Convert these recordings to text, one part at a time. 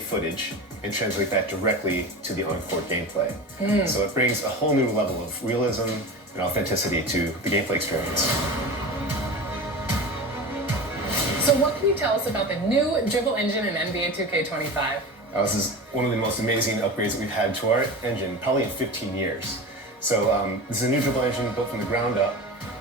footage and translate that directly to the on-court gameplay. So it brings a whole new level of realism and authenticity to the gameplay experience. So what can you tell us about the new dribble engine in NBA 2K25? This is one of the most amazing upgrades that we've had to our engine, probably in 15 years. So this is a new dribble engine built from the ground up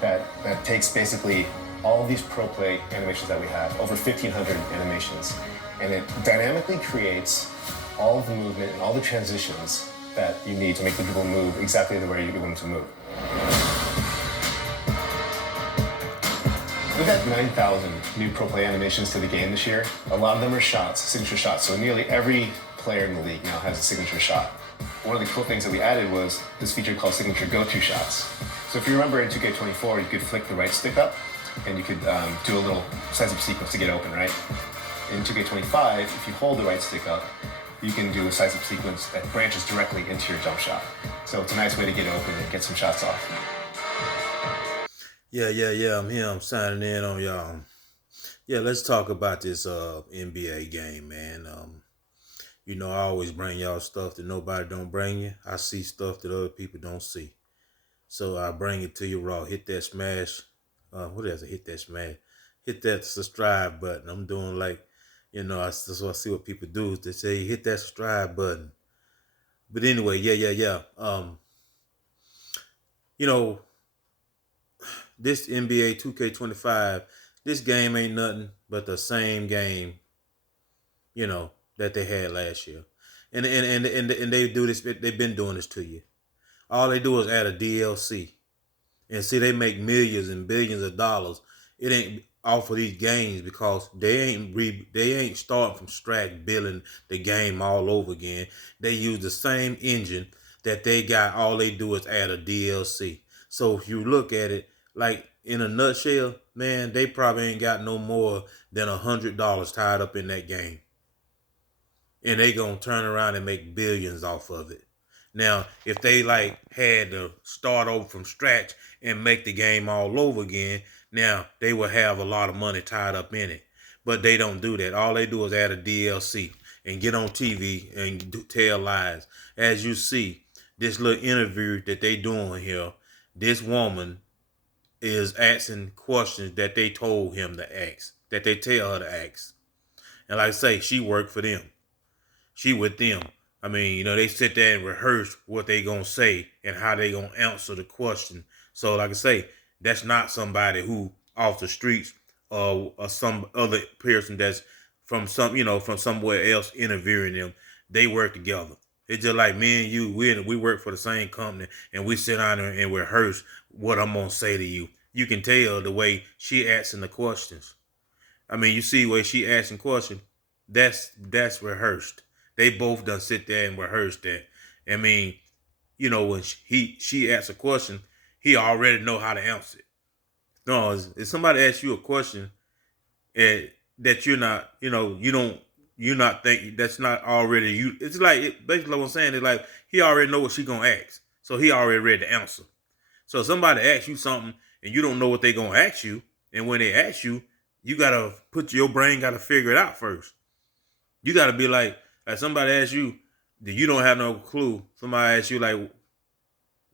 that takes basically all of these pro play animations that we have, over 1,500 animations, and it dynamically creates all of the movement and all the transitions that you need to make the dribble move exactly the way you want it to move. We've had 9,000 new pro play animations to the game this year. A lot of them are shots, signature shots, so nearly every player in the league now has a signature shot. One of the cool things that we added was this feature called signature go-to shots. So if you remember in 2K24, you could flick the right stick up and you could do a little size-up sequence to get open, right? In 2K25, if you hold the right stick up, you can do a size-up sequence that branches directly into your jump shot. So it's a nice way to get open and get some shots off. Yeah, I'm here. I'm signing in on y'all. Yeah, let's talk about this NBA game, man. I always bring y'all stuff that nobody don't bring you. I see stuff that other people don't see. So I bring it to you raw. Hit that smash. What else? Hit that smash. Hit that subscribe button. I'm doing like, that's what I see what people do. They say hit that subscribe button. But anyway, yeah. This NBA 2K25, this game ain't nothing but the same game, that they had last year. And they do this, they've been doing this to you. All they do is add a DLC. And see, they make millions and billions of dollars. It ain't off of these games because they ain't starting from scratch building the game all over again. They use the same engine that they got. All they do is add a DLC. So if you look at it, like in a nutshell, man, they probably ain't got no more than $100 tied up in that game. And they gonna turn around and make billions off of it. Now, if they had to start over from scratch and make the game all over again, now they will have a lot of money tied up in it. But they don't do that. All they do is add a DLC and get on TV and tell lies. As you see, this little interview that they doing here, this woman is asking questions that they told him to ask, that they tell her to ask. And like I say, she worked for them. She with them. I mean, they sit there and rehearse what they gonna say and how they gonna answer the question. So like I say, that's not somebody who off the streets or some other person that's from somewhere else interviewing them. They work together. It's just like me and you, we work for the same company and we sit down there and rehearse what I'm gonna say to you. You can tell the way she asking the questions. I mean, you see the way she asking questions, that's rehearsed. They both done sit there and rehearse that. I mean, when she asks a question, he already know how to answer it. No, if somebody asks you a question that you're not, you're not thinking, that's not already you. It's like, basically what I'm saying is like, he already know what she gonna ask. So he already ready to answer. So if somebody asks you something and you don't know what they gonna ask you, and when they ask you, you gotta your brain gotta figure it out first. You gotta be like somebody asks you, you don't have no clue. Somebody asks you like,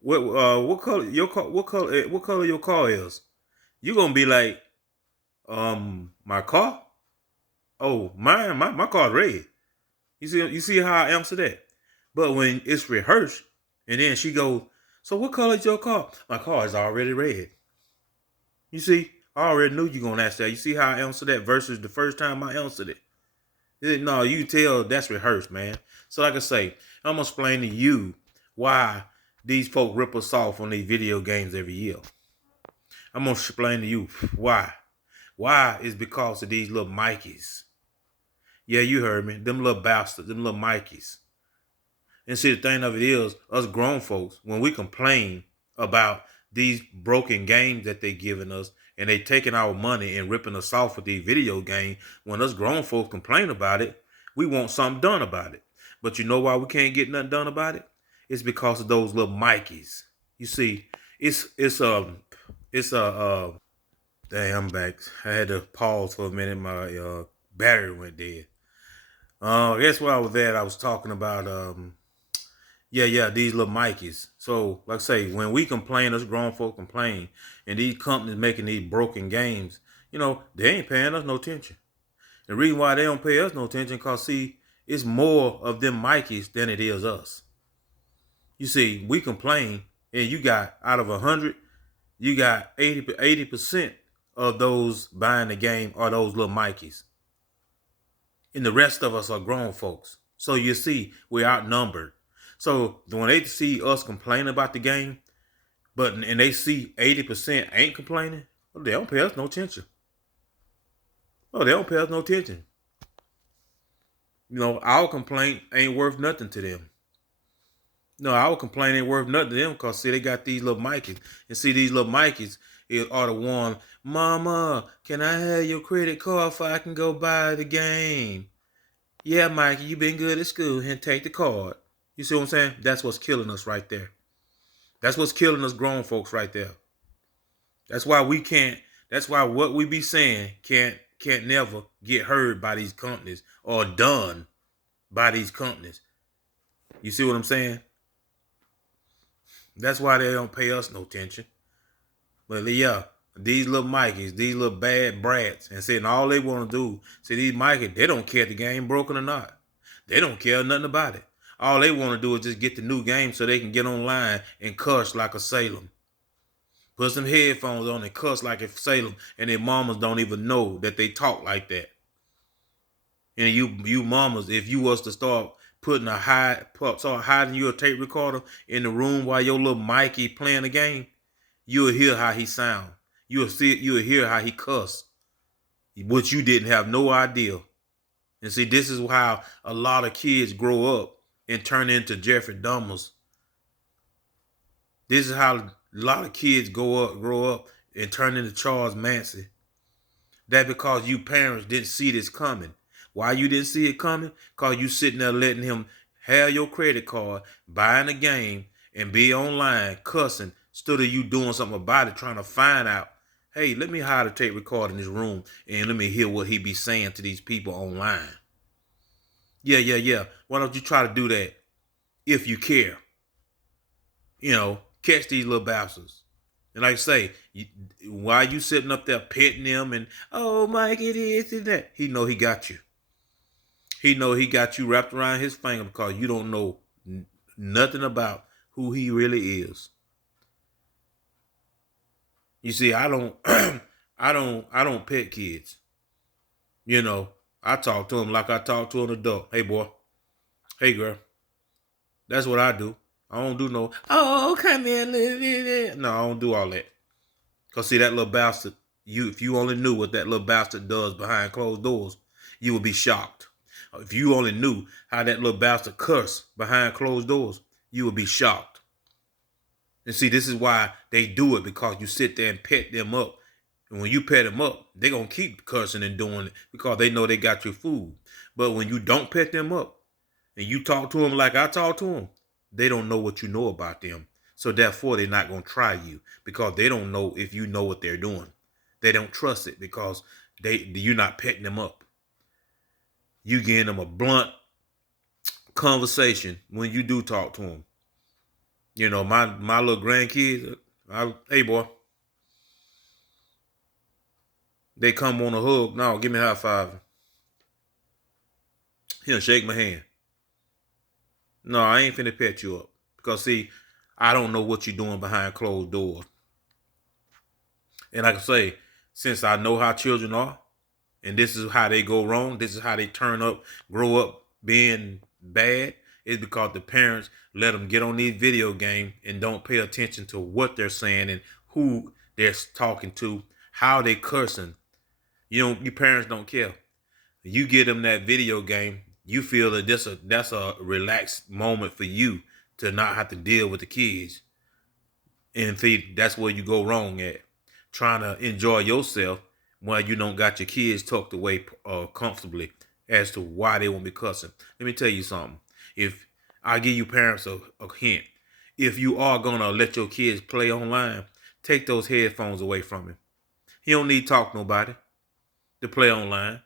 what color your car is? You gonna be like, my car? Oh, my car's red. You see how I answer that? But when it's rehearsed, and then she goes, so what color is your car? My car is already red. You see, I already knew you gonna ask that. You see how I answered that versus the first time I answered it? No, you tell that's rehearsed, man. So like I say, I'm gonna explain to you why these folk rip us off on these video games every year. I'm gonna explain to you why. Why is because of these little Mikeys. Yeah, you heard me. Them little bastards, them little Mikeys. And see, the thing of it is, us grown folks, when we complain about these broken games that they giving us, and they taking our money and ripping us off with these video games, when us grown folks complain about it, we want something done about it. But you know why we can't get nothing done about it? It's because of those little Mikeys. You see, dang, I'm back. I had to pause for a minute. My battery went dead. That's where I was at. I was talking about yeah, these little Mikeys. So, like I say, when we complain, us grown folk complain, and these companies making these broken games, they ain't paying us no attention. The reason why they don't pay us no attention, cause see, it's more of them Mikeys than it is us. You see, we complain, and you got out of 100, you got 80% of those buying the game are those little Mikeys, and the rest of us are grown folks. So you see, we're outnumbered. So when they see us complaining about the game, and they see 80% ain't complaining, well, they don't pay us no attention. Oh, they don't pay us no attention. Our complaint ain't worth nothing to them. No, our complaint ain't worth nothing to them because, see, they got these little Mikeys. And see, these little Mikeys are the one, Mama, can I have your credit card so I can go buy the game? Yeah, Mikey, you been good at school. And take the card. You see what I'm saying? That's what's killing us right there. That's what's killing us grown folks right there. That's why we can't, that's why what we be saying can't never get heard by these companies or done by these companies. You see what I'm saying? That's why they don't pay us no attention. But yeah, these little Mikeys, these little bad brats, and all they want to do, see these Mikeys, they don't care if the game broken or not. They don't care nothing about it. All they want to do is just get the new game so they can get online and cuss like a Salem. Put some headphones on and cuss like a Salem, and their mamas don't even know that they talk like that. And you mamas, if you was to start start hiding your tape recorder in the room while your little Mikey playing the game, you'll hear how he sound. You'll hear how he cuss, which you didn't have no idea. And see, this is how a lot of kids grow up and turn into Jeffrey Dahmers. This is how a lot of kids grow up and turn into Charles Manson. That because you parents didn't see this coming. Why you didn't see it coming? Because you sitting there letting him have your credit card, buying a game, and be online cussing instead of you doing something about it, trying to find out, hey, let me hide a tape recorder in this room and let me hear what he be saying to these people online. Yeah. Why don't you try to do that if you care? Catch these little bastards. And like I say, while you sitting up there petting them and, oh, Mike, it is and that, he know he got you. He know he got you wrapped around his finger because you don't know nothing about who he really is. You see, I don't, I don't pet kids. I talk to them like I talk to an adult. Hey, boy. Hey, girl. That's what I do. I don't do no, oh, come here. No, I don't do all that. Because see, that little bastard, if you only knew what that little bastard does behind closed doors, you would be shocked. If you only knew how that little bastard cuss behind closed doors, you would be shocked. And see, this is why they do it, because you sit there and pet them up. And when you pet them up, they're going to keep cussing and doing it because they know they got your food. But when you don't pet them up and you talk to them like I talk to them, they don't know what you know about them. So therefore, they're not going to try you because they don't know if you know what they're doing. They don't trust it because you're not petting them up. You giving them a blunt conversation when you do talk to them. My little grandkids, hey, boy, they come on a hug. No, give me a high five. He'll shake my hand. No, I ain't finna pet you up. Because, see, I don't know what you're doing behind closed doors. And like I say, since I know how children are, and this is how they go wrong, this is how they grow up being bad, is because the parents let them get on these video games and don't pay attention to what they're saying and who they're talking to, how they cursing. Your parents don't care. You give them that video game, you feel that that's a relaxed moment for you to not have to deal with the kids. And see, that's where you go wrong at. Trying to enjoy yourself while you don't got your kids tucked away comfortably as to why they won't be cussing. Let me tell you something. If I give you parents a hint, if you are going to let your kids play online, take those headphones away from him. He don't need to talk to nobody to play online.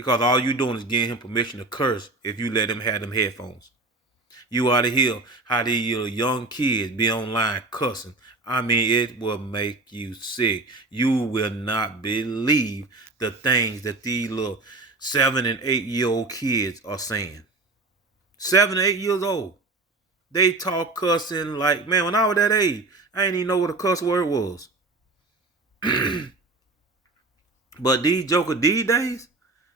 because all you doing is giving him permission to curse if you let him have them headphones. You ought to hear how these young kids be online cussing. I mean, it will make you sick. You will not believe the things that these little 7 and 8-year-old kids are saying. 7 and 8 years old. They talk cussing like, man, when I was that age, I didn't even know what a cuss word was. But these jokers these days,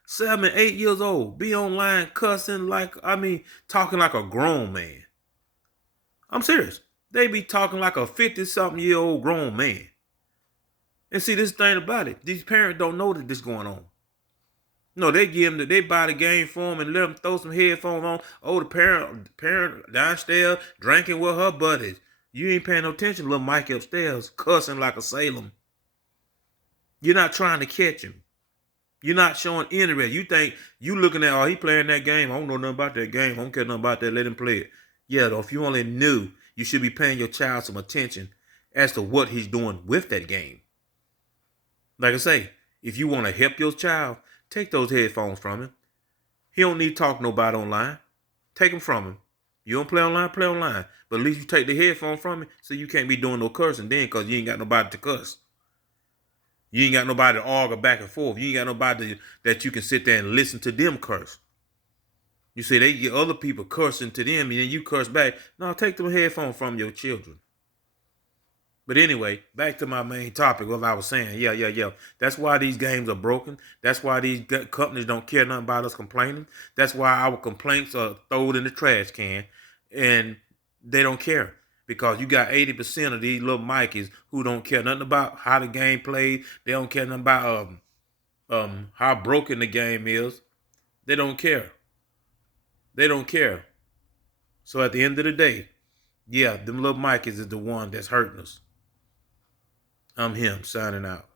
7, 8 years old, be online cussing like, talking like a grown man. I'm serious. They be talking like a 50-something-year-old grown man. And see, this thing about it, these parents don't know that this going on. No, they buy the game for them and let them throw some headphones on. Oh, the parent downstairs drinking with her buddies. You ain't paying no attention, little Mike upstairs cussing like a Salem. You're not trying to catch him. You're not showing interest. You think you looking at, oh, he playing that game. I don't know nothing about that game. I don't care nothing about that. Let him play it. Yeah, though, if you only knew, you should be paying your child some attention as to what he's doing with that game. Like I say, if you want to help your child, take those headphones from him. He don't need to talk to nobody online. Take them from him. You don't play online, play online. But at least you take the headphone from him so you can't be doing no cursing then because you ain't got nobody to cuss. You ain't got nobody to argue back and forth. You ain't got nobody that you can sit there and listen to them curse. You say they get other people cursing to them and then you curse back. No, take them headphones from your children. But anyway, back to my main topic, what I was saying. Yeah. That's why these games are broken. That's why these companies don't care nothing about us complaining. That's why our complaints are thrown in the trash can. And they don't care. Because you got 80% of these little Mikeys who don't care nothing about how the game played. They don't care nothing about how broken the game is. They don't care. They don't care. So at the end of the day, yeah, them little Mikeys is the one that's hurting us. I'm him, signing out.